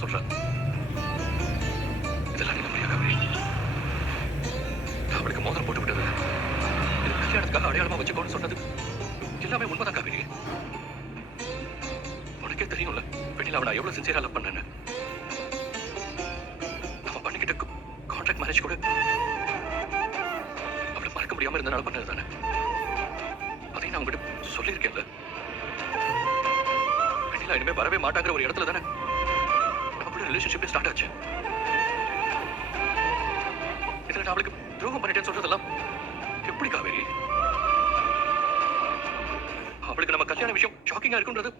சொல்றேன். இதெல்லாம் நீங்க முடியாது காவேரி. நான் அவளுக்கு மோதிரம் போட்டு விட்டது இது கல்யாணத்துக்காக அடையாளமா வச்சுக்கோன்னு சொன்னது எல்லாமே உண்மைதான் காவேரி. உனக்கே தெரியும்ல வெளியில அவளை எவ்வளவு சின்சியரா லவ் பண்ணேன்னு. நம்ம பண்ணிக்கிட்ட கான்ட்ராக்ட் மேரேஜ் கூட அவளை மறக்க முடியாம இருந்தனால பண்ணது தானே. அதையும் நான் உங்ககிட்ட சொல்லியிருக்கேன்ல. வெளியில இனிமே வரவே மாட்டாங்கிற ஒரு இடத்துல தானே ரிலேஷன்ஷிப் ஸ்டார்ட் ஆச்சு. இதுல நான் அவளுக்கு துரோகம் பண்ணிட்டேன்னு சொல்றதெல்லாம் எப்படி காவேரி? அவளுக்கு நம்ம கல்யாண விஷயம் ஷாக்கிங்கா இருக்குன்றது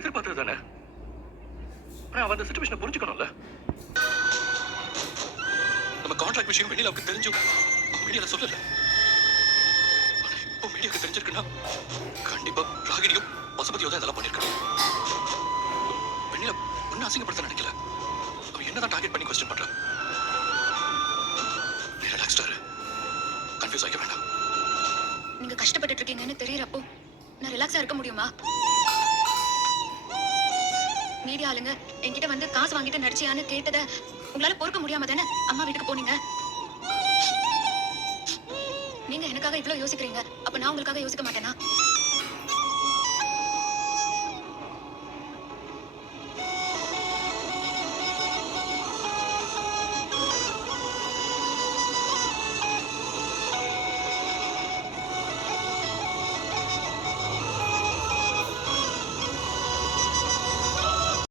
எதிர்பார்த்தது தானே. ஆனா அவ அந்த சிச்சுவேஷனை புரிஞ்சுக்கணும்ல. நம்ம கான்ட்ராக்ட் விஷயம் வெளியில அவளுக்கு தெரிஞ்சும் மீடியால சொல்லல. ஆனா இப்போ மீடியாவுக்கு தெரிஞ்சிருக்குன்னா கண்டிப்பா ராகினியும் பசுபதியோ தான் இதெல்லாம் பண்ணிருக்கணும். வெளியில ஒன்னும் அசிங்கப்படுத்த நினைக்கல. அவ என்னதான் டார்கெட் பண்ணி क्वेश्चन பண்றா. நீ ரிலாக்ஸ்டா இரு. கன்ஃபியூஸ் ஆக வேண்டாம். நீங்க கஷ்டப்பட்டுட்டு இருக்கீங்கன்னு தெரியறப்போ நான் ரிலாக்ஸா இருக்க முடியுமா? மீடியா ஆளுங்க என்கிட்ட வந்து காசு வாங்கிட்டு நடிச்சியான்னு கேட்டத உங்களால பொறுக்க முடியாம தானே அம்மா வீட்டுக்கு போனீங்க. நீங்க எனக்காக இவ்வளவு யோசிக்கிறீங்க, அப்ப நான் உங்களுக்காக யோசிக்க மாட்டேனா?